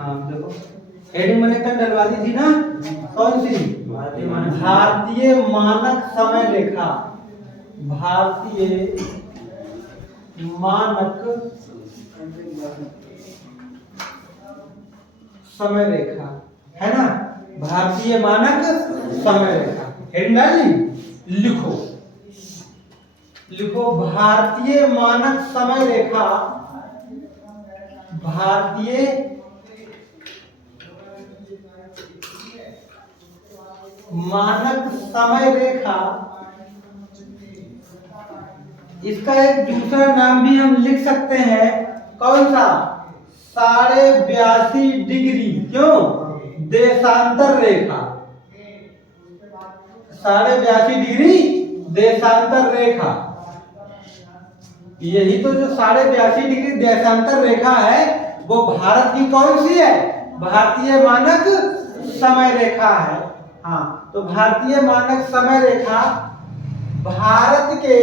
हाँ देखो हेडिंग मैंने कल डलवा दी थी ना, कौन सी? भारतीय मानक समय रेखा। भारतीय मानक समय रेखा है ना, भारतीय मानक समय रेखा। हेडिंग डाल ली, लिखो लिखो भारतीय मानक समय रेखा। भारतीय मानक समय रेखा, इसका एक दूसरा नाम भी हम लिख सकते हैं, कौन सा? 82.5 डिग्री। क्यों? देशांतर रेखा। 82.5 डिग्री देशांतर रेखा। यही तो जो 82.5 डिग्री देशांतर रेखा है वो भारत की कौन सी है? भारतीय मानक समय रेखा है। हाँ, तो भारतीय मानक समय रेखा भारत के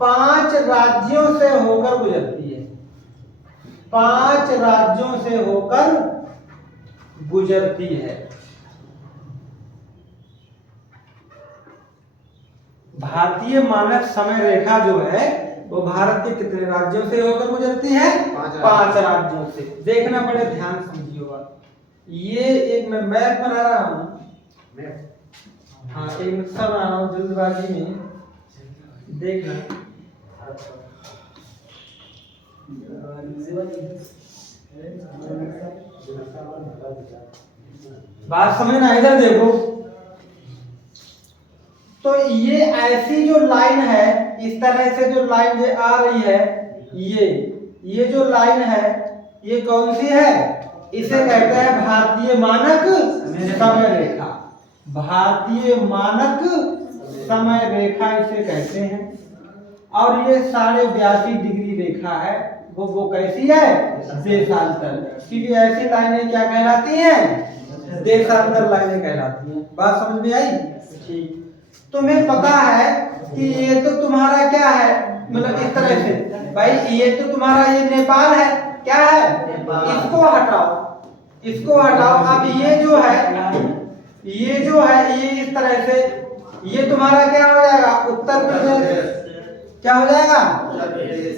5 राज्यों से होकर गुजरती है। 5 राज्यों से होकर गुजरती है। भारतीय मानक समय रेखा जो है वो भारत के कितने राज्यों से होकर गुजरती है? 5 राज्यों से। देखना बड़े ध्यान समझिएगा। ये एक मैं मैप बना रहा हूँ, हाँ एक नक्शा बना रहा हूँ जल्दबाजी में, देखना। बात समझना, इधर देखो। तो ये ऐसी जो लाइन है, इस तरह से जो लाइन जो आ रही है, ये जो लाइन है ये कौन सी है? इसे कहते हैं भारतीय मानक समय रेखा। भारतीय मानक समय रेखा इसे कहते हैं। और ये 82.5 डिग्री रेखा है, वो कैसी है? देशांतर। क्योंकि ऐसी लाइनें क्या कहलाती हैं? देशांतर लाइनें कहलाती हैं। बात समझ में आई? ठीक। तुम्हें पता है कि ये तो तुम्हारा क्या है, मतलब इस तरह से भाई, ये तो तुम्हारा ये नेपाल है, क्या है? इसको हटाओ, इसको हटाओ। अब ये जो है ये इस तरह से, ये तुम्हारा क्या हो जाएगा? उत्तर प्रदेश। क्या हो जाएगा?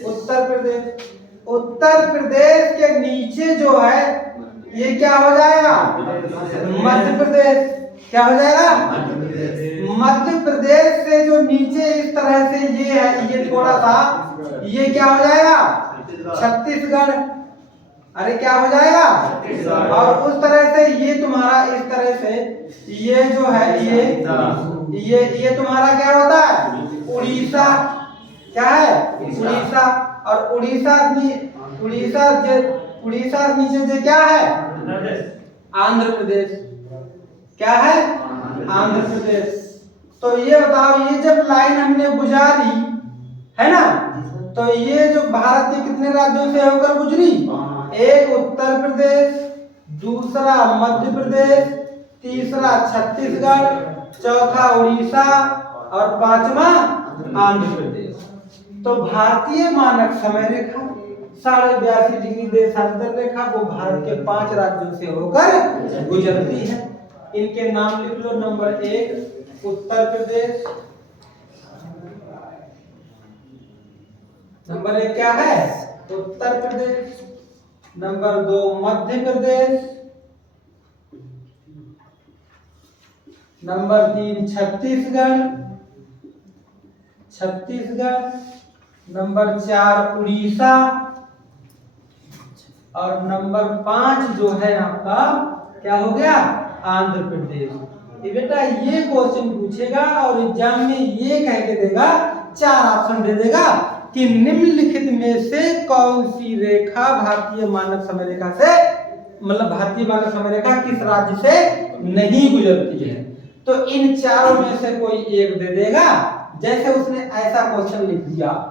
उत्तर प्रदेश। उत्तर प्रदेश के नीचे जो है ये क्या हो जाएगा? मध्य प्रदेश। क्या हो जाएगा? मध्य प्रदेश से जो नीचे इस तरह से ये है, ये थोड़ा सा, ये क्या हो जाएगा? छत्तीसगढ़। अरे क्या हो जाएगा? और उस तरह से ये तुम्हारा इस तरह से ये जो है ये तुम्हारा क्या होता है? उड़ीसा। क्या है? उड़ीसा। और उड़ीसा नीचे से क्या है? आंध्र प्रदेश। क्या है? आंध्र प्रदेश। तो ये बताओ, ये जब लाइन हमने गुजारी है ना, तो ये जो भारत के कितने राज्यों से होकर गुजरी? एक उत्तर प्रदेश, दूसरा मध्य प्रदेश, तीसरा छत्तीसगढ़, चौथा उड़ीसा और पांचवा आंध्र प्रदेश। तो भारतीय मानक समय रेखा 82.5 डिग्री देशांतर रेखा वो भारत के 5 राज्यों से होकर गुजरती है। इनके नाम लिख लो। नंबर 1 उत्तर प्रदेश, नंबर 1 क्या है? Uttar Pradesh. Number 2 Madhya Pradesh, number 3 Chhattisgarh, number 4 Orissa और नंबर 5 जो है आपका क्या हो गया? आंध्र प्रदेश। बेटा ये क्वेश्चन पूछेगा और एग्जाम में ये कह के देगा, 4 ऑप्शन दे देगा कि निम्नलिखित में से कौन सी रेखा भारतीय मानक समय रेखा से, मतलब भारतीय मानक समय रेखा किस राज्य से नहीं गुजरती है। तो इन चारों में से कोई एक दे देगा। जैसे उसने ऐसा क्वेश्चन लिख दिया,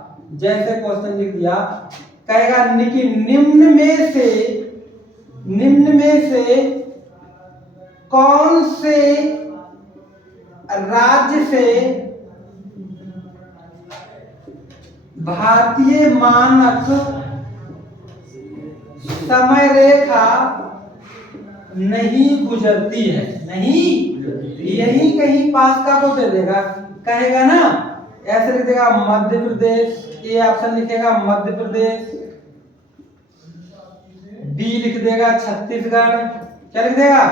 कहेगा कि निम्न में से कौन से राज्य से भारतीय मानक समय रेखा नहीं गुजरती है, नहीं यही कहीं पास का को दे देगा, कहेगा ना, ऐसे लिख देगा मध्य प्रदेश, ए ऑप्शन लिखेगा मध्य प्रदेश, बी लिख देगा छत्तीसगढ़, क्या लिख देगा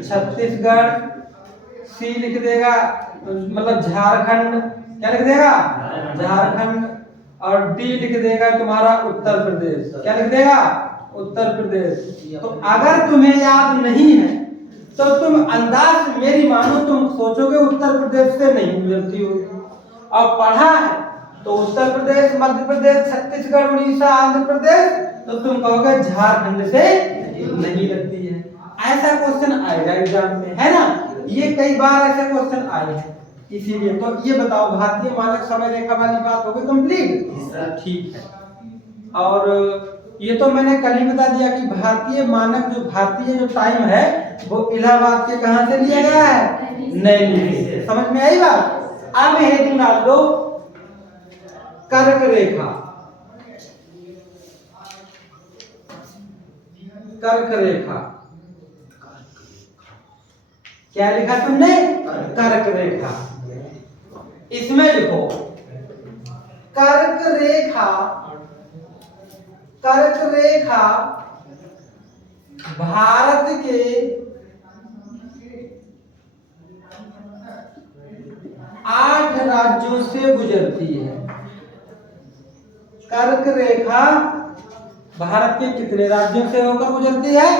छत्तीसगढ़, सी लिख देगा मतलब झारखंड, क्या लिख देगा झारखंड, और डी लिख देगा तुम्हारा उत्तर प्रदेश, क्या लिख देगा उत्तर प्रदेश। तो अगर तुम्हें याद नहीं है तो तुम अंदाज मेरी मानो, तुम सोचोगे उत्तर प्रदेश से नहीं गुजरती होगी, और पढ़ा है तो उत्तर प्रदेश, मध्य प्रदेश, छत्तीसगढ़, उड़ीसा, आंध्र प्रदेश, तो तुम कहोगे झारखंड से नहीं लगती है। ऐसा क्वेश्चन आएगा एग्जाम में, है ना, ये कई बार ऐसे क्वेश्चन आए हैं, इसीलिए। तो ये बताओ भारतीय मानक समय रेखा वाली बात हो गई कंप्लीट, ठीक है। और ये तो मैंने कल ही बता दिया कि भारतीय मानक जो टाइम है वो इलाहाबाद के कहां से लिया गया है, नई दिल्ली से। समझ में आई बात। अब हेडिंग डाल दो कर्क रेखा, कर्क रेखा, क्या लिखा तुमने कर्क रेखा, इसमें लिखो कर्क रेखा, कर्क रेखा भारत के 8 राज्यों से गुजरती है। कर्क रेखा भारत के कितने राज्यों से होकर गुजरती है,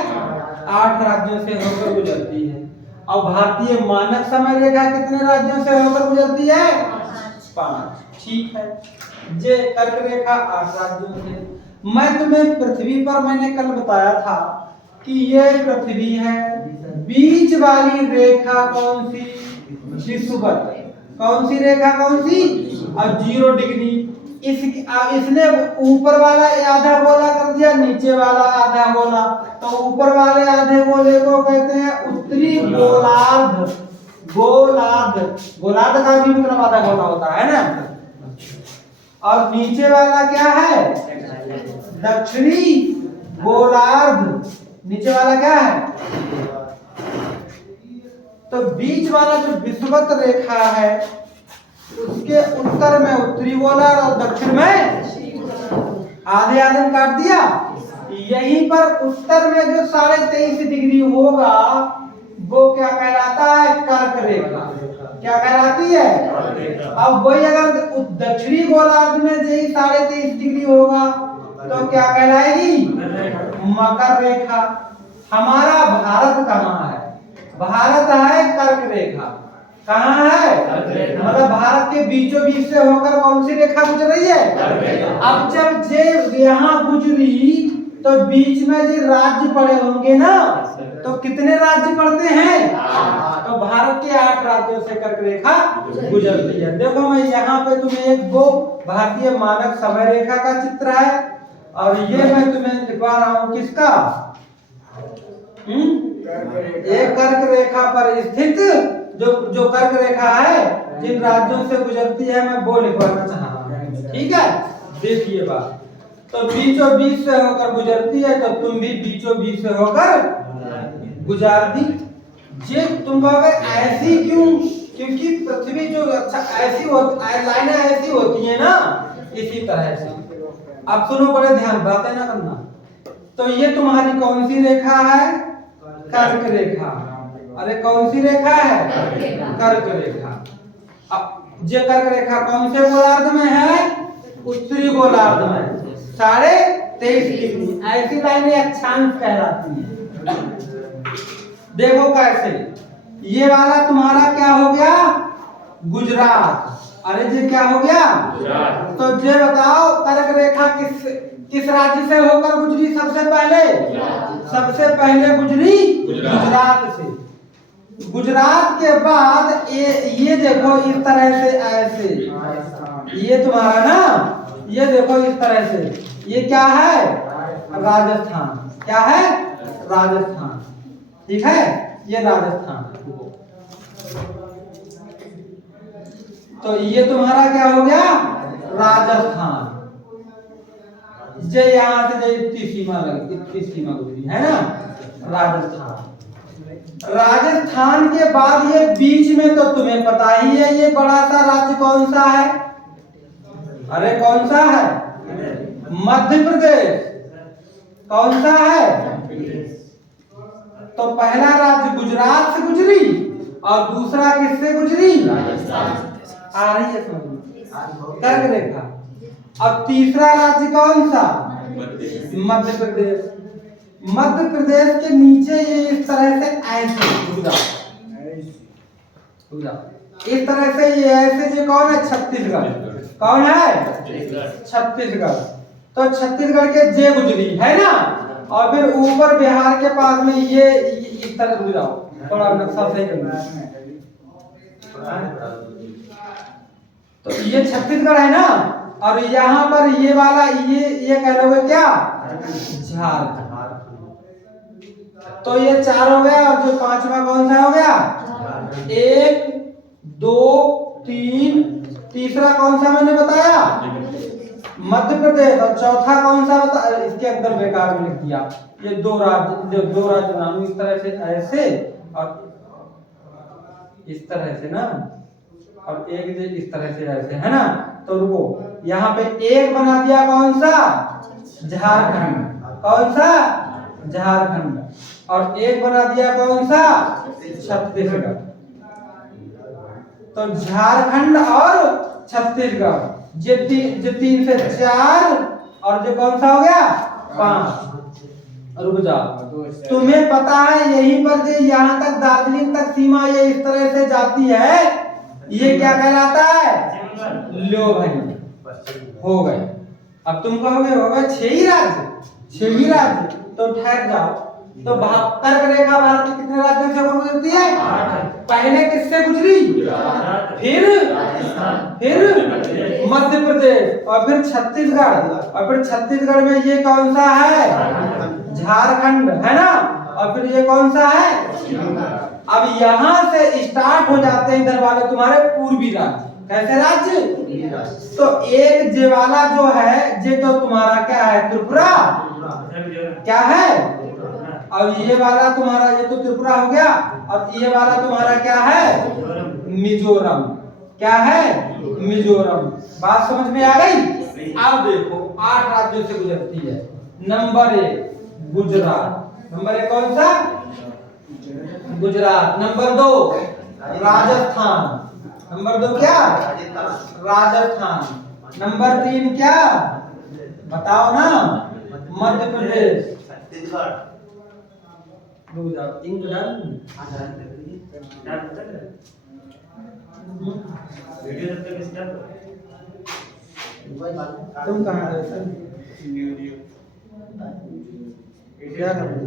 8 राज्यों से होकर गुजरती है। और भारतीय मानक समय रेखा कितने राज्यों से होकर गुजरती है, 5, ठीक है। जे कर्क रेखा 8 राज्यों से। मैं तुम्हें पृथ्वी पर मैंने कल बताया था कि ये पृथ्वी है, बीच वाली रेखा कौन सी, विषुवत, कौन सी रेखा कौन सी, और 0 डिग्री। इसने ऊपर वाला आधा गोला कर दिया, नीचे वाला आधा गोला, तो ऊपर वाले आधे गोले को कहते हैं उत्तरी गोलार्ध, गोलार्ध, गोलार्ध का भी मतलब आधा गोला होता है ना। और नीचे वाला क्या है, दक्षिणी गोलार्ध, नीचे वाला क्या है। तो बीच वाला जो विषुवत रेखा है उसके उत्तर में उत्तरी गोलार्ध और दक्षिण में आधे आधे काट दिया। यहीं पर उत्तर में जो 23.5 डिग्री होगा वो क्या कहलाता है, कर्क रेखा, क्या कहलाती है। अब वही अगर दक्षिणी गोलार्ध में यही 23.5 डिग्री होगा तो क्या कहलाएगी, मकर रेखा। हमारा भारत कहाँ है, भारत है कर्क रेखा, कहाँ है, मतलब भारत के बीचों बीच से होकर कौन सी रेखा गुजर रही है। अब जब जे यहाँ गुजरी तो बीच में जो राज्य पड़े होंगे ना, तो कितने राज्य पड़ते हैं, तो भारत के 8 राज्यों से कर्क रेखा गुजरती है। देखो मैं यहाँ पे तुम्हें एक वो भारतीय मानक समय रेखा का चित्र है, और ये मैं तुम्हें दिखा रहा हूँ किसका, एक कर्क रेखा पर स्थित जो कर्क रेखा है जिन राज्यों से गुजरती है, मैं वो लिखवाना चाह रहा हूँ, ठीक है। देखिए बात, तो बीचों बीच से होकर गुजरती है, तो तुम भी बीचों बीच से होकर गुजार दी। जे तुम कहोगे ऐसी क्यों, क्योंकि पृथ्वी जो अच्छा ऐसी लाइनें ऐसी होती है ना, इसी तरह से। अब सुनो बड़े ध्यान, बातें ना करना। तो ये तुम्हारी कौन सी रेखा है, कर्क रेखा। अरे कौन सी रेखा है, कर्क रेखा। अब ये कर्क रेखा कौन से गोलार्ध में है, उत्तरी गोलार्ध में, 23.5 डिग्री। ऐसी लाइनें अक्षांश कहलाती हैं। देखो कैसे, ये वाला तुम्हारा क्या हो गया, गुजरात। अरे ये क्या हो गया, तो ये बताओ कर्क रेखा किस राज्य से होकर गुजरी सबसे पहले, सबसे पहले गुजरी गुजरात से। गुजरात के बाद ये देखो इस तरह से, ऐसे ये तुम्हारा ना, ये देखो इस तरह से, ये क्या है, राजस्थान, क्या है, राजस्थान, ठीक है, ये राजस्थान। तो ये तुम्हारा क्या हो गया, राजस्थान, जे यहाँ से जो इतनी सीमा लगी, इतनी सीमा गुजरी है ना, राजस्थान। राजस्थान के बाद ये बीच में तो तुम्हें पता ही है ये बड़ा सा राज्य कौन सा है? अरे कौन सा है? मध्य प्रदेश। कौन सा है? तो पहला राज्य गुजरात से गुजरी और दूसरा किससे गुजरी? आ रही है समझ में? कर्क रेखा। अब तीसरा राज्य कौन सा? मध्य प्रदेश। मध्य प्रदेश के नीचे ये इस तरह से ऐसे इस तरह से ये ऐसे, जो कौन है? छत्तीसगढ़। कौन है? छत्तीसगढ़। तो छत्तीसगढ़ के जे गुजरी है ना, और फिर ऊपर बिहार के पास में ये इस तरह गुजराओ, थोड़ा नक्शा सही करना। तो ये छत्तीसगढ़ है ना, और यहाँ पर ये वाला ये कह लोगे क्या? झारखंड। तो ये चार हो गया, और जो पांचवा कौन सा हो गया? 1 2 3, तीसरा कौन सा मैंने बताया? मध्य प्रदेश। और चौथा कौन सा बता? इसके अंदर बेकार में लिख दिया। ये दो राज्य नाम इस तरह से ऐसे, और इस तरह से ना, और एक इस तरह से ऐसे, है ना। तो रुको, यहाँ पे एक बना दिया कौन सा? झारखंड। कौन सा? झारखंड। और एक बना दिया कौन सा? छत्तीसगढ़। तो झारखंड और छत्तीसगढ़, जो 3 से 4, और जो कौन सा हो गया? 5। रुक जाओ, तुम्हें पता है यहीं पर जो यहाँ तक दार्जिलिंग तक सीमा ये इस तरह से जाती है, ये क्या कहलाता है? लो भाई, हो गए। अब तुम कहोगे हो गए 6 ही राज्य, 6 ही राज्य। तो ठहर जाओ। तो कर्क रेखा भारत के कितने राज्यों से होकर गुजरती है? 8। पहले किससे गुजरी? फिर मध्य प्रदेश, और फिर छत्तीसगढ़, और फिर छत्तीसगढ़ में ये कौन सा है? झारखंड, है ना। और फिर ये कौन सा है? अब यहाँ से स्टार्ट हो जाते हैं इधर वाले तुम्हारे पूर्वी राज्य। कैसे राज्य? तो एक जे वाला जो है, जे तो तुम्हारा क्या है? त्रिपुरा। क्या है? और ये वाला तुम्हारा, ये तो त्रिपुरा हो गया, और ये वाला तुम्हारा क्या है? मिजोरम। क्या है? मिजोरम। बात समझ में आ गई? अब देखो 8 राज्यों से गुजरती है। नंबर 1 गुजरात। नंबर 1 कौन सा? गुजरात। नंबर 2 राजस्थान। नंबर 2 क्या? राजस्थान। नंबर 3 क्या? बताओ ना। मध्य प्रदेश। तुम कहाँ गए? क्या कर रहे?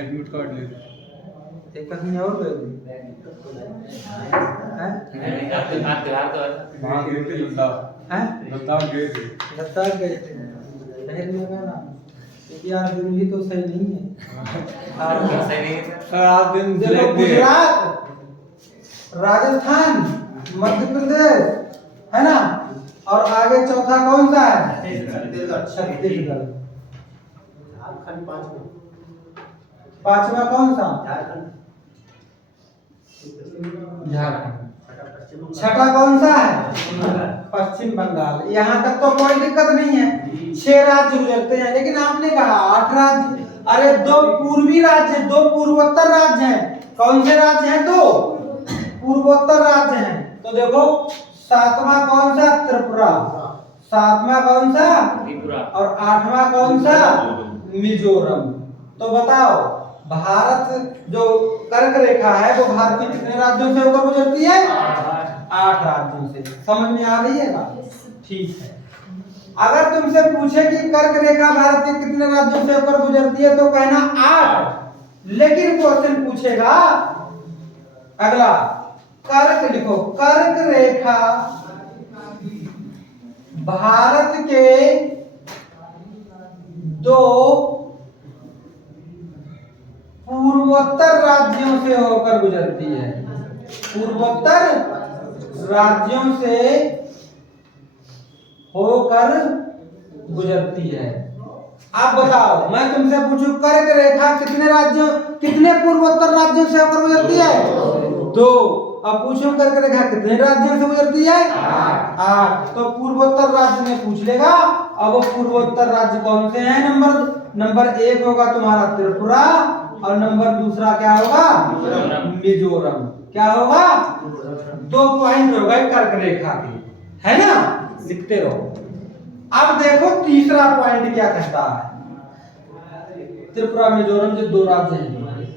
एडमिट कार्ड ले एक कहीं और गए थे? वहाँ गए थे लद्दाख गए थे। लद्दाख गए थे, शहर में गए ना। यार दिन भी तो सही नहीं है। आप दिन देखो, गुजरात, राजस्थान, मध्य प्रदेश, है ना, और आगे चौथा कौन सा है? छत्तीसगढ़। पांचवा कौन सा? झारखंड। छठा कौन सा है? पश्चिम बंगाल। यहाँ तक तो कोई दिक्कत नहीं है, 6 राज्य गुजरते हैं। लेकिन आपने कहा 8 राज्य। अरे 2 पूर्वी राज्य, 2 पूर्वोत्तर राज्य हैं। कौन से राज्य हैं? 2 पूर्वोत्तर राज्य हैं। तो देखो 7वां कौन सा? त्रिपुरा। 7वां कौन सा? त्रिपुरा। और 8वां कौन सा? मिजोरम। तो बताओ, भारत जो कर्क रेखा है वो भारत के कितने राज्यों से होकर गुजरती है? 8 राज्यों से। समझ में आ रही है बात? ठीक है। अगर तुमसे पूछे कि कर्क रेखा भारत के कितने राज्यों से होकर गुजरती है, तो कहना 8। लेकिन क्वेश्चन पूछेगा अगला, कर्क लिखो, कर्क रेखा भारत के 2 पूर्वोत्तर राज्यों से होकर गुजरती है। पूर्वोत्तर राज्यों से होकर गुजरती है। आप बताओ, मैं तुमसे पूछूं कर्क रेखा कितने पूर्वोत्तर राज्यों से होकर गुजरती है? 2। अब पूछो कर्क रेखा कितने राज्यों से गुजरती है? 8। तो पूर्वोत्तर राज्य में पूछ लेगा। अब वो पूर्वोत्तर राज्य कौन से हैं? नंबर 1 होगा तुम्हारा त्रिपुरा, और नंबर दूसरा क्या होगा? मिजोरम। क्या होगा? 2 पॉइंट हो गए कर्क रेखा के, है ना? लिखते रहो। अब देखो तीसरा पॉइंट क्या कहता है। त्रिपुरा मिजोरम जो 2 राज्य हैं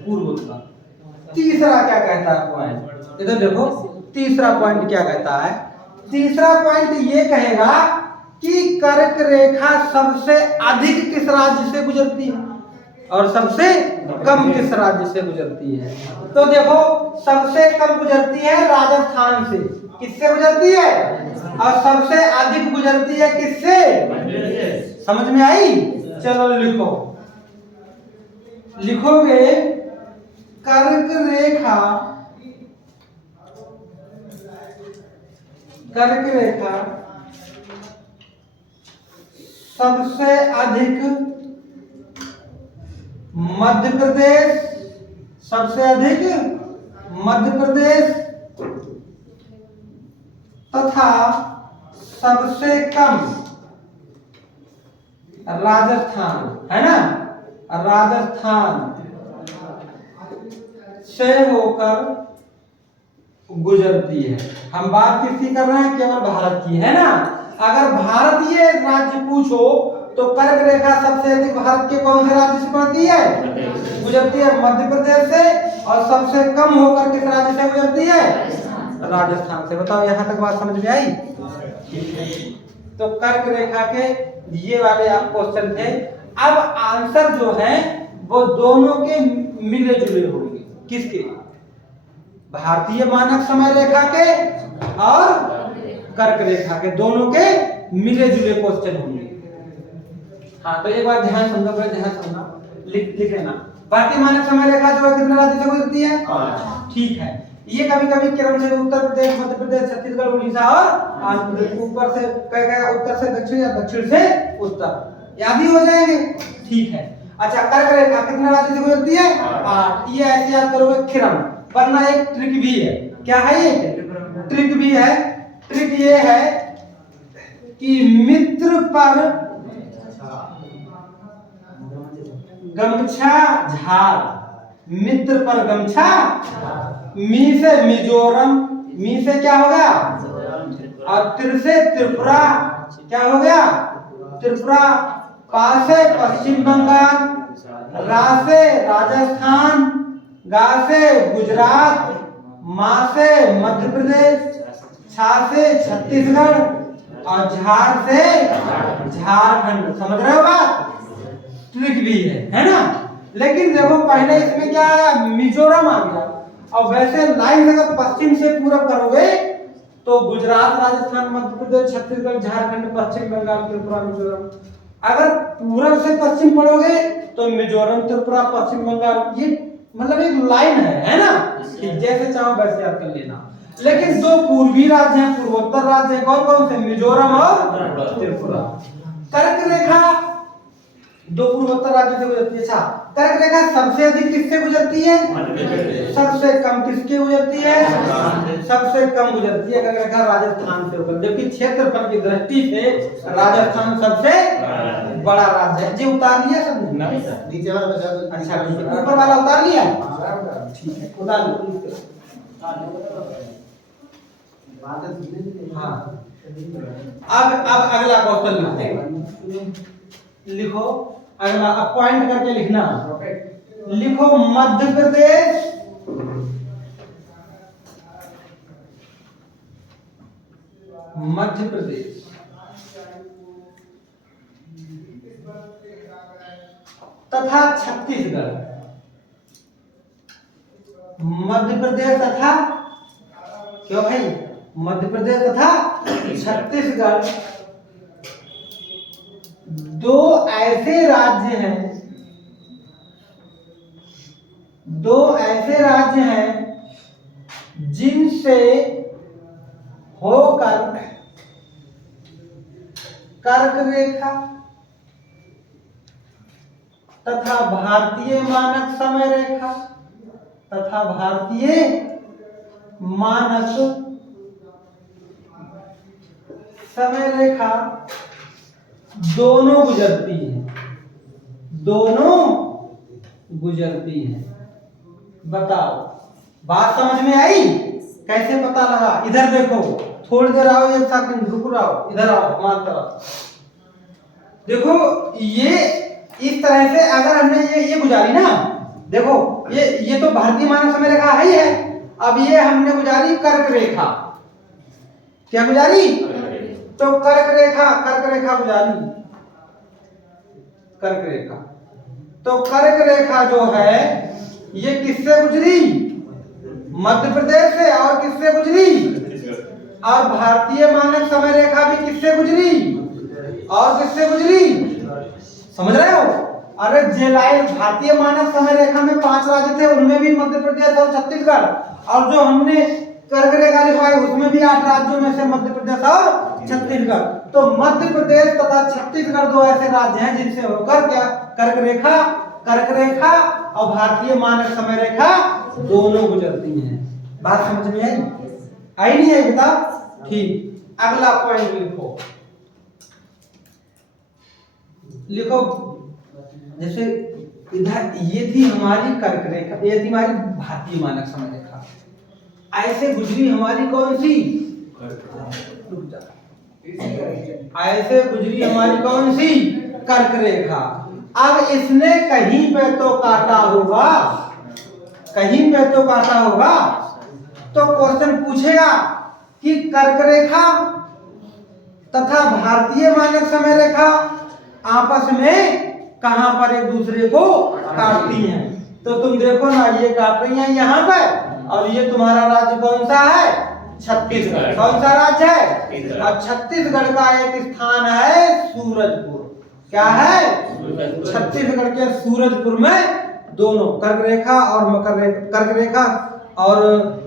पूर्वोत्तर, तीसरा क्या कहता है पॉइंट? इधर देखो तीसरा पॉइंट क्या कहता है। तीसरा पॉइंट ये कहेगा कि कर्क रेखा सबसे अधिक किस राज्य से गुजरती है और सबसे कम किस राज्य से गुजरती है? तो देखो सबसे कम गुजरती है राजस्थान से। किससे गुजरती है? और सबसे अधिक गुजरती है किससे? समझ में आई? चलो लिखोगे कर्क रेखा सबसे अधिक मध्य प्रदेश तथा सबसे कम राजस्थान, है ना? राजस्थान से होकर गुजरती है। हम बात किसकी कर रहे हैं? केवल भारत की, है ना? अगर भारतीय राज्य पूछो तो कर्क रेखा सबसे अधिक भारत के कौन से राज्य से गुजरती है? गुजरती है मध्य प्रदेश से, और सबसे कम होकर किस राज्य से गुजरती है? राजस्थान से। बताओ यहाँ तक बात समझ में आई? तो कर्क रेखा के ये वाले आप क्वेश्चन थे। अब आंसर जो है वो दोनों के मिले जुले होंगे। किसके? भारतीय मानक समय रेखा के और कर्क रेखा के, दोनों के मिले जुले क्वेश्चन होंगे। हाँ, तो एक बार ध्यान समझना, लिख लेना। भारतीय मानक समय रेखा जो है कितने राज्य से गुजरती है? 5। ठीक है। ये कभी क्रम से उत्तर प्रदेश, मध्य प्रदेश, छत्तीसगढ़, उड़ीसा और आंध्र प्रदेश, ऊपर से उत्तर से दक्षिण या दक्षिण से उत्तर, याद ही हो जाएंगे। ठीक है। अच्छा, कर्क रेखा कितने राज्य से गुजरती है? 8। ये ऐसे याद करोगे क्रम, वरना एक ट्रिक भी है। क्या है ये? ट्रिक भी है। ट्रिक ये है कि मित्र पर गमछा झाड़, मित्र पर गमछा, मी से मिजोरम, मी से क्या हो गया? और तिर से त्रिपुरा, क्या हो गया? त्रिपुरा। पा से पश्चिम बंगाल, रा से राजस्थान, गा से गुजरात, मा से मध्य प्रदेश, छा से छत्तीसगढ़, और झार से झारखंड। समझ रहे हो बात? ट्रिक भी है ना? लेकिन देखो पहले इसमें क्या आया? मिजोरम आ गया। और वैसे लाइन अगर पश्चिम से पूरब करोगे तो गुजरात, राजस्थान, मध्य प्रदेश, छत्तीसगढ़, झारखंड, पश्चिम बंगाल, त्रिपुरा, मिजोरम। अगर पूरब से पश्चिम पढ़ोगे तो मिजोरम, त्रिपुरा, पश्चिम बंगाल, ये मतलब एक लाइन है ना? जैसे चाहो वैसे याद कर लेना। लेकिन 2 पूर्वी राज्य हैं, पूर्वोत्तर राज्य हैं, कौन कौन से? मिजोरम और त्रिपुरा। कर्क रेखा 2 पूर्वोत्तर राज्यों से गुजरती है। अच्छा, कर्क रेखा सबसे अधिक किससे गुजरती है? सबसे कम किसके गुजरती है? सबसे कम गुजरती है कर्क रेखा राजस्थान से होकर, जबकि क्षेत्रफल की दृष्टि से राजस्थान सबसे बड़ा राज्य है। जी उतार लिया सब? नीचे वाला बचा दो। अच्छा, ऊपर वाला उतार लिया? ठीक है, उतार लो। हाँ, अब अगला क्वेश्चन लिखो। अगला अब पॉइंट करके लिखना। लिखो मध्य प्रदेश तथा छत्तीसगढ़। मध्य प्रदेश तथा, क्यों भाई? मध्य प्रदेश तथा छत्तीसगढ़ 2 ऐसे राज्य हैं जिनसे होकर कर्क रेखा तथा भारतीय मानक समय रेखा, तथा भारतीय मानक समय रेखा दोनों गुजरती है, दोनों गुजरती है। बताओ बात समझ में आई? कैसे पता लगा? इधर देखो, थोड़ी देर आओ, एक सेकंड रुक रहो, इधर आओ हमारी तरफ। देखो ये इस तरह से अगर हमने ये गुजारी ना, देखो ये तो भारतीय मानक समय रेखा है ही है। अब ये हमने गुजारी कर्क रेखा। क्या गुजारी? तो कर्क रेखा गुजारी, कर्क रेखा। तो कर्क रेखा जो है ये किससे गुजरी? मध्य प्रदेश से। और किससे गुजरी? और भारतीय मानक समय रेखा भी किससे गुजरी? और किससे गुजरी? समझ रहे हो? अरे जे लाइन भारतीय मानक समय रेखा में 5 राज्य थे, उनमें भी मध्य प्रदेश और छत्तीसगढ़, और जो हमने कर्क रेखा लिखवाई उसमें भी 8 राज्यों में से मध्य प्रदेश और छत्तीसगढ़। तो मध्य प्रदेश तथा छत्तीसगढ़ दो ऐसे राज्य हैं जिनसे होकर क्या कर्क रेखा और भारतीय मानक समय रेखा दोनों गुजरती हैं। बात समझ में आई? आई नहीं आई? बता। ठीक, अगला पॉइंट लिखो। लिखो जैसे इधर ये थी हमारी कर्क रेखा, ये थी हमारी भारतीय मानक समय रेखा। ऐसे गुजरी हमारी कौन सी? ऐसे गुजरी हमारी कौन सी? कर्क रेखा। अब इसने कहीं पे तो काटा होगा, कहीं पे तो काटा होगा। तो क्वेश्चन पूछेगा कि कर्क रेखा तथा भारतीय मानक समय रेखा आपस में कहां पर एक दूसरे को काटती हैं। तो तुम देखो ना, ये काट रही हैं यहाँ पर, और ये तुम्हारा राज्य कौन सा है? छत्तीसगढ़। कौन सा राज्य है? अब छत्तीसगढ़ का एक स्थान है सूरजपुर। क्या है? छत्तीसगढ़ के सूरजपुर में दोनों कर्क रेखा और कर्क रेखा और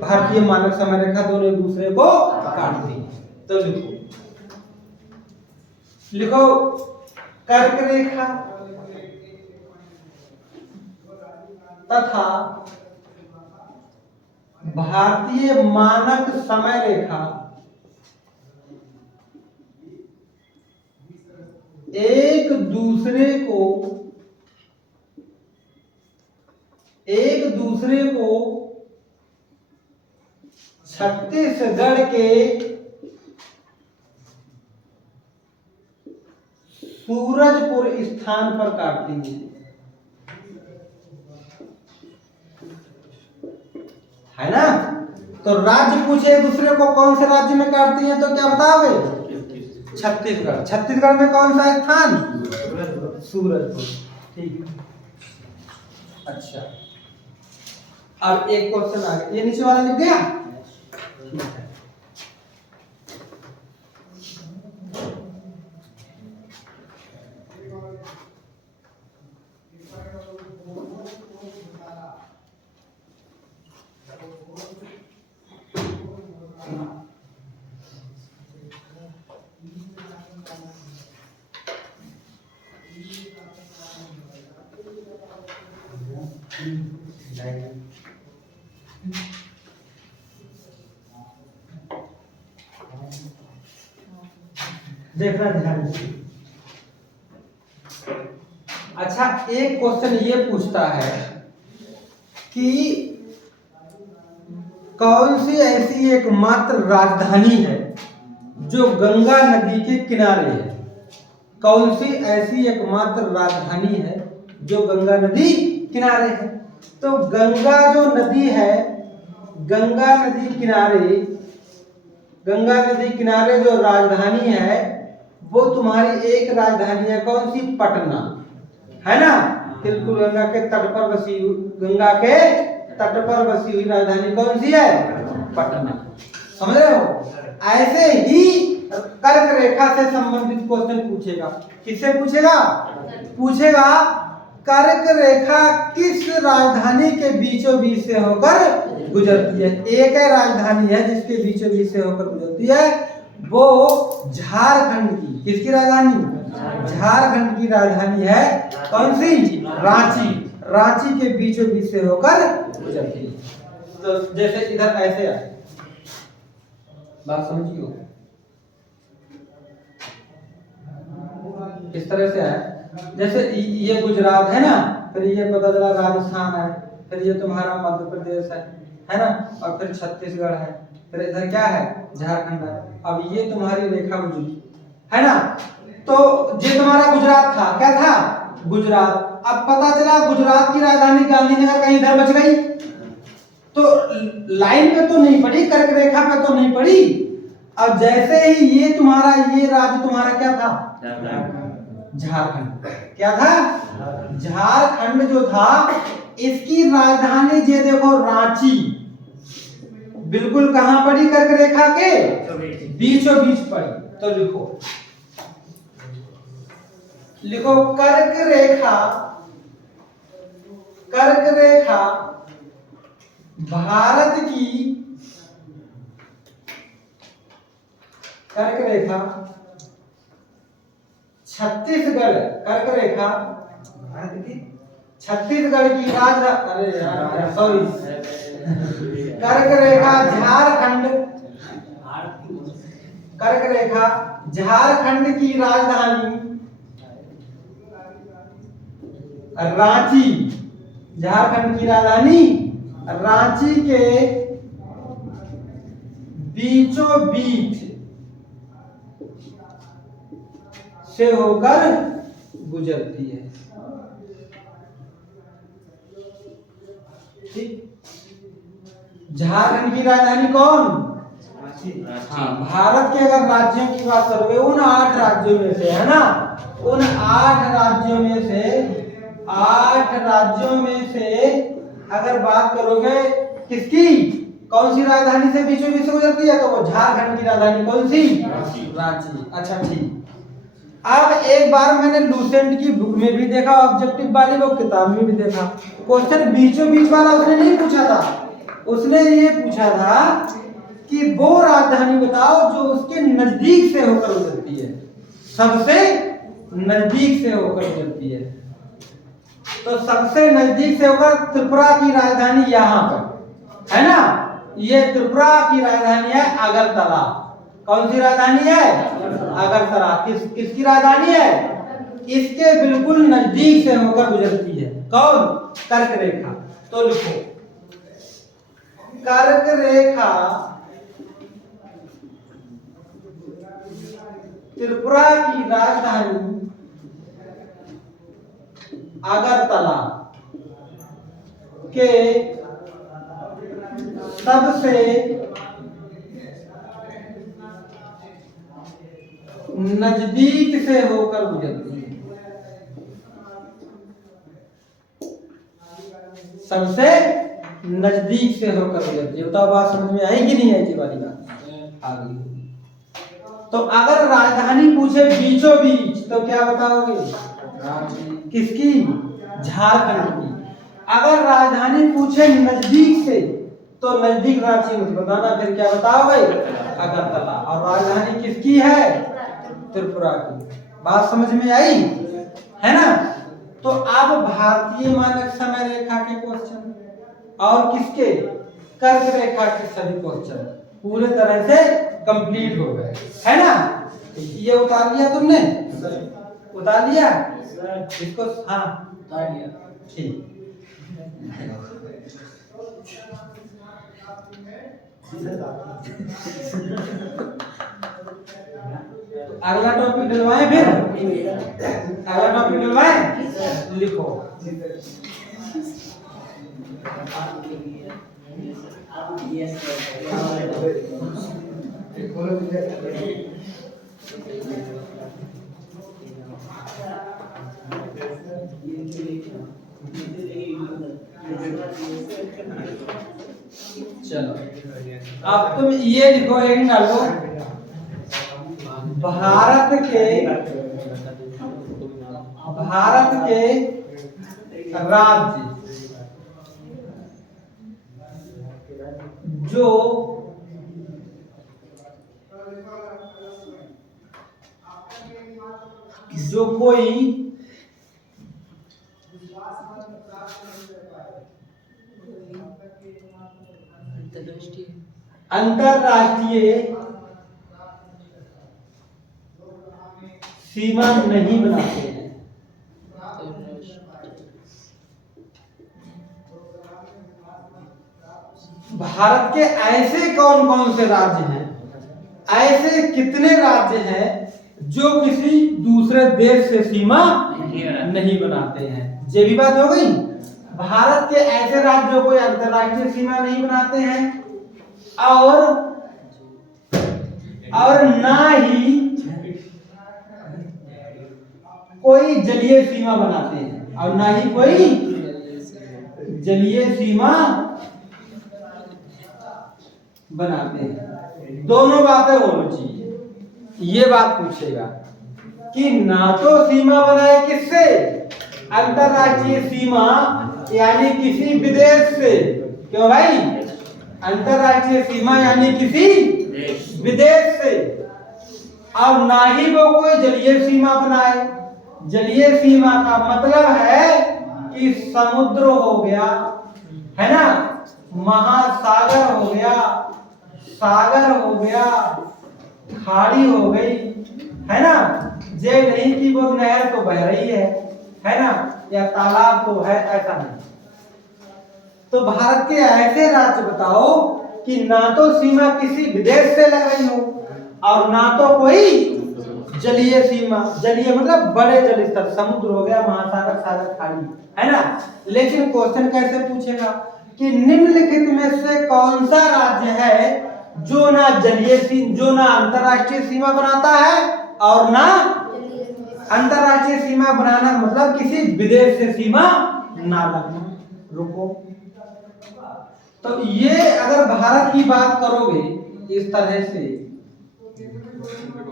भारतीय मानक समय रेखा दोनों एक दूसरे को काटती हैं। तो लिखो कर्क रेखा तथा भारतीय मानक समय रेखा एक दूसरे को छत्तीसगढ़ के सूरजपुर स्थान पर काटती है ना। तो राज्य पूछे एक दूसरे को कौन से राज्य में काटती हैं, तो क्या बताओगे? छत्तीसगढ़। छत्तीसगढ़ में कौन सा स्थान? सूरजपुर। ठीक, अच्छा। अब एक क्वेश्चन आ गया, ये नीचे वाला लिख दिया। ठीक है, देखना ध्यान से। अच्छा, एक क्वेश्चन ये पूछता है कि कौन सी ऐसी एकमात्र राजधानी है जो गंगा नदी के किनारे है? कौन सी ऐसी एकमात्र राजधानी है जो गंगा नदी किनारे है? तो गंगा जो नदी है, गंगा नदी किनारे जो राजधानी है वो तुम्हारी एक राजधानी है, कौन सी? पटना, है ना। बिल्कुल, गंगा के तट पर बसी हुई राजधानी कौन सी है? पटना। समझ रहे हो? ऐसे ही कर्क रेखा से संबंधित क्वेश्चन पूछेगा। किससे पूछेगा? पूछेगा कर्क रेखा किस राजधानी के बीचों बीच से होकर गुजरती है? एक है राजधानी है जिसके बीचों बीच से होकर गुजरती है, वो झारखंड की। किसकी राजधानी? झारखंड की राजधानी है कौन सी? रांची। रांची के बीचों बीच से होकर गुजरती है। तो जैसे इधर ऐसे आए, बात समझियो, इस तरह से है। जैसे ये गुजरात है ना, फिर ये पता चला राजस्थान है, फिर ये तुम्हारा मध्य प्रदेश है ना, और फिर छत्तीसगढ़ है, फिर इधर क्या है? झारखंड है। अब ये तुम्हारी रेखा गुजरी है ना, तो ये तुम्हारा गुजरात था, क्या था? गुजरात। अब पता चला गुजरात की राजधानी गांधीनगर कहीं इधर बच गई, तो लाइन पे तो नहीं पड़ी, कर्क रेखा पे तो नहीं पड़ी। अब जैसे ही ये तुम्हारा, ये राज्य तुम्हारा क्या था? झारखंड। क्या था? झारखंड जो था, इसकी राजधानी ये देखो रांची, बिल्कुल कहां पड़ी? कर्क रेखा के बीचों बीच पड़ी। तो लिखो, लिखो कर्क रेखा, कर्क रेखा भारत की, कर्क रेखा छत्तीसगढ़, कर्क रेखा छत्तीसगढ़ की राजधानी, अरे यार सॉरी, कर्क रेखा झारखंड, कर्क रेखा झारखंड की राजधानी रांची, झारखंड की राजधानी रांची के बीचों बीच से होकर गुजरती है। ठीक, झारखंड की राजधानी कौन? हाँ, भारत के अगर राज्यों की बात करोगे, उन 8 राज्यों में से, है ना, उन 8 राज्यों में से, 8 राज्यों में से अगर बात करोगे किसकी, कौन सी राजधानी से बीचों बीच से गुजरती है, तो वो झारखंड की राजधानी कौन सी? रांची। अच्छा ठीक, अब एक बार मैंने लूसेंट की बुक में भी देखा, ऑब्जेक्टिव वाली वो किताब में भी देखा, क्वेश्चन बीचों बीच वाला उसने नहीं पूछा था, उसने ये पूछा था कि वो राजधानी बताओ जो उसके नजदीक से होकर गुजरती है, सबसे नजदीक से होकर गुजरती है। तो सबसे नजदीक से होकर त्रिपुरा की राजधानी यहाँ पर है ना, ये त्रिपुरा की राजधानी है अगरतला। कौन सी राजधानी है? अगरतला। किसकी राजधानी है? इसके बिल्कुल नजदीक से होकर गुजरती है। कौन? कर्क रेखा। तो लिखो, कर्क रेखा त्रिपुरा की राजधानी अगरतला के सबसे नजदीक से होकर गुजरती है, सबसे नजदीक से होकर गुजरती है। बताओ बात समझ में आई कि नहीं आई? वाली बात आ गई। तो अगर राजधानी पूछे बीचों बीच, तो क्या बताओगे? किसकी? झारखंड की। अगर राजधानी पूछे नजदीक से, तो नजदीक रांची मत बताना, फिर क्या बताओगे? अगरतला। और राजधानी किसकी है? त्रिपुरा की। बात समझ में आई है ना? तो अब भारतीय मानक समय रेखा के क्वेश्चन और किसके? कर्क रेखा के सभी क्वेश्चन पूरे तरह से कंप्लीट हो गए, है ना? ये उतार लिया तुमने? उतार लिया इसको? हाँ उतार लिया। ठीक, अगला टॉपिक डलवाएं, फिर अगला टॉपिक डलवाएं। लिखो, चलो अब तुम ये लिखो, एक डालो, भारत के राज्य जो जो कोई अंतरराष्ट्रीय सीमा नहीं बनाते हैं। भारत के ऐसे कौन कौन से राज्य हैं, ऐसे कितने राज्य हैं जो किसी दूसरे देश से सीमा नहीं बनाते हैं। ये भी बात हो गई। भारत के ऐसे राज्य जो कोई अंतरराष्ट्रीय सीमा नहीं बनाते हैं और ना ही कोई जलीय सीमा बनाते हैं, और ना ही कोई जलीय सीमा बनाते हैं। दोनों बातें होनी चाहिए। ये बात पूछेगा कि ना तो सीमा बनाए किससे, अंतरराष्ट्रीय सीमा यानी किसी विदेश से। क्यों भाई, अंतरराष्ट्रीय सीमा यानी किसी विदेश से, और ना ही वो कोई जलीय सीमा बनाए। जलीय सीमा का मतलब है कि समुद्र हो गया, है ना, महासागर हो गया, सागर हो गया, खाड़ी हो गई, है ना। ये नहीं कि वो नहर तो बह रही है ना, या तालाब तो है, ऐसा नहीं। तो भारत के ऐसे राज्य बताओ कि ना तो सीमा किसी विदेश से लग रही हो और ना तो कोई जलीय सीमा। जलीय मतलब बड़े जल स्तर, समुद्र हो गया, महासागर, सागर, खाड़ी, है ना। लेकिन क्वेश्चन कैसे पूछेगा कि निम्नलिखित में से कौन सा राज्य है जो ना जो ना अंतरराष्ट्रीय सीमा बनाता है और ना अंतरराष्ट्रीय सीमा बनाना मतलब किसी विदेश से सीमा ना लगना। रुको, तो ये अगर भारत की बात करोगे इस तरह से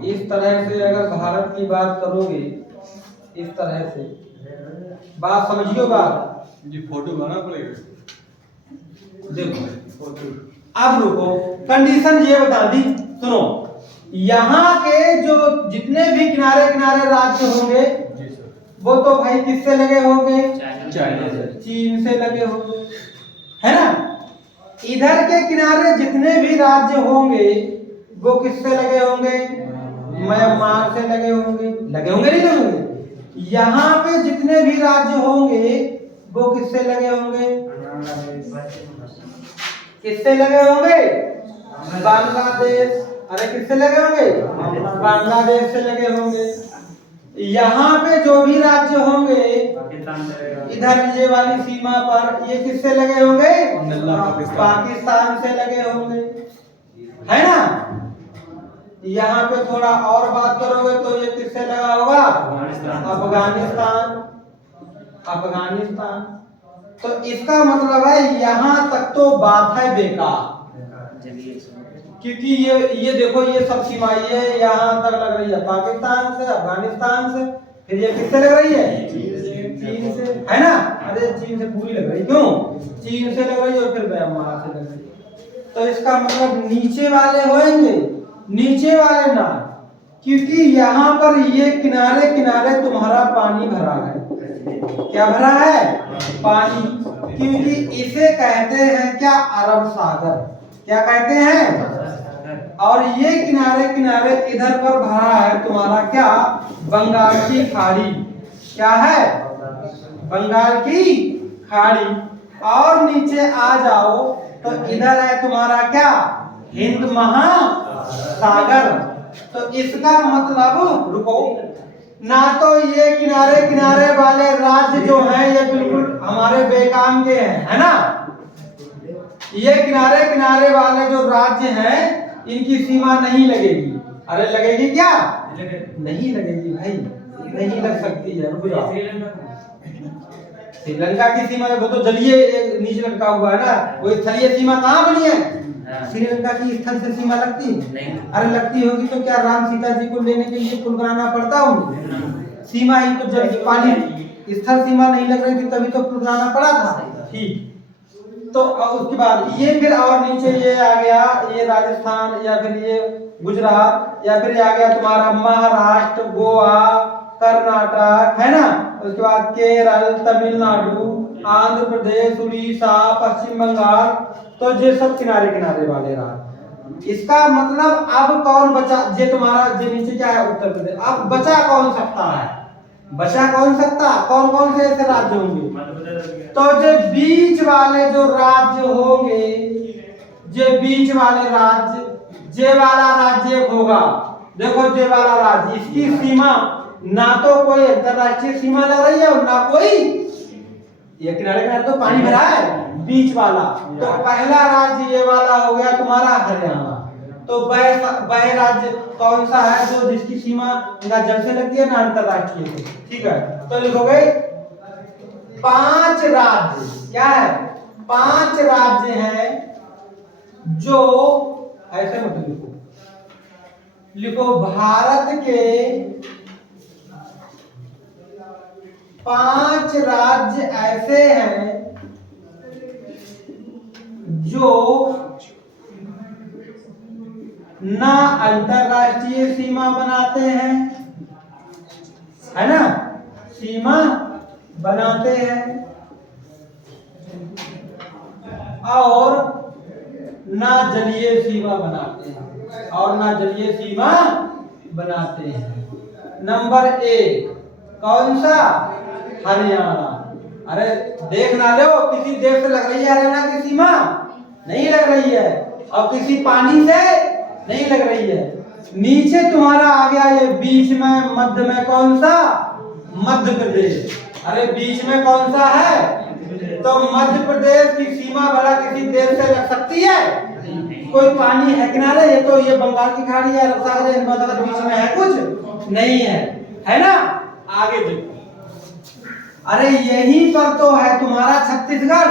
अगर भारत की बात करोगे इस तरह से, बात समझियो बात जी। फोटो बनाना पड़ेगा, देखो। अब रुको, कंडीशन ये बता दी, सुनो। यहाँ के जो जितने भी किनारे किनारे राज्य होंगे वो तो भाई किससे लगे होंगे, चीन से लगे होंगे, है ना। इधर के किनारे जितने भी राज्य होंगे वो किससे लगे होंगे, म्यांमार से लगे होंगे नहीं लगे होंगे। यहाँ पे जितने भी राज्य होंगे वो किससे लगे होंगे, किससे लगे होंगे, बांग्लादेश। अरे किससे लगे होंगे, बांग्लादेश से लगे होंगे। यहाँ पे जो भी राज्य होंगे इधर ये वाली सीमा पर, ये किससे लगे होंगे, पाकिस्तान से लगे होंगे, है ना। यहाँ पे थोड़ा और बात करोगे तो ये किससे लगा होगा, अफगानिस्तान। तो इसका मतलब है यहाँ तक तो बात है बेकार, क्योंकि ये देखो ये सब सीमाएं ये यहाँ तक लग रही है पाकिस्तान से, अफगानिस्तान से, फिर ये किससे लग रही है, चीन से, है ना। अरे चीन से पूरी लग रही, क्यों, चीन से लग रही है और फिर म्यांमार से लग रही है। तो इसका मतलब नीचे वाले होंगे, नीचे वाले ना, क्योंकि यहाँ पर ये किनारे किनारे तुम्हारा पानी भरा है। क्या भरा है, पानी, क्योंकि इसे कहते हैं क्या, अरब सागर। क्या कहते हैं, और ये किनारे किनारे इधर पर भरा है तुम्हारा क्या, बंगाल की खाड़ी। क्या है, बंगाल की खाड़ी। और नीचे आ जाओ तो इधर है तुम्हारा क्या, हिंद महासागर। तो इसका मतलब, रुको, ना तो ये किनारे किनारे वाले राज्य जो हैं ये बिल्कुल हमारे बेकाम के हैं, है ना। ये किनारे किनारे वाले जो राज्य हैं इनकी सीमा नहीं लगेगी। अरे लगेगी क्या, नहीं लगेगी भाई, नहीं लग सकती है। श्रीलंका की सीमा वो तो जलीय नीचे लटका हुआ है ना, वो स्थलीय सीमा कहाँ बनी है, श्रीलंका की स्थल से सीमा लगती है। अरे लगती होगी तो क्या राम सीता जी को लेने के लिए पुल बनाना पड़ता होगा, सीमा ही तो जल पानी स्थल सीमा नहीं लग रही थी तभी तो पुल बनाना पड़ा था। ठीक, तो उसके बाद ये फिर और नीचे ये आ गया, ये राजस्थान या फिर ये गुजरात, या फिर आ गया तुम्हारा महाराष्ट्र, गोवा, कर्नाटक, है ना, उसके बाद केरल, तमिलनाडु, आंध्र प्रदेश, उड़ीसा, पश्चिम बंगाल, तो ये सब किनारे किनारे वाले राज्य। इसका मतलब अब कौन बचा, ये तुम्हारा ये नीचे क्या है, उत्तर प्रदेश। अब बचा कौन सकता है, बचा कौन सकता, कौन कौन से ऐसे राज्य होंगे, तो जो बीच वाले जो राज्य होंगे, जे बीच वाले राज्य, जे वाला राज्य होगा, देखो जे वाला राज्य, इसकी सीमा ना तो कोई अंतरराष्ट्रीय सीमा लग रही है और ना कोई ये किनारे किनारे तो पानी भरा है, बीच वाला, तो पहला राज्य ये वाला हो गया तुम्हारा हरियाणा। तो वह राज्य कौन सा है जो जिसकी सीमा ना जल से लगती है ना अंतरराष्ट्रीय से, ठीक है। तो लिखोगे 5 राज्य, क्या है, 5 राज्य हैं जो, ऐसे मत लिखो, लिखो भारत के 5 राज्य ऐसे हैं जो ना अंतरराष्ट्रीय सीमा बनाते हैं, है ना, सीमा बनाते हैं, और ना जलीय सीमा बनाते हैं, और ना जलीय सीमा बनाते हैं। नंबर 1 कौन सा, हरियाणा। अरे देख ना लो, किसी देश से लग रही है हरियाणा की सीमा, नहीं लग रही है, और किसी पानी से नहीं लग रही है। नीचे तुम्हारा आ गया ये बीच में, मध्य में कौन सा, मध्य प्रदेश। अरे बीच में कौन सा है, तो मध्य प्रदेश की सीमा भला किसी देश से लग सकती है, कोई पानी है किनारे, ये तो ये बंगाल की खाड़ी है, अरब सागर है, मतलब बीच में है कुछ नहीं है ना। आगे देखो, अरे यहीं पर तो है तुम्हारा छत्तीसगढ़।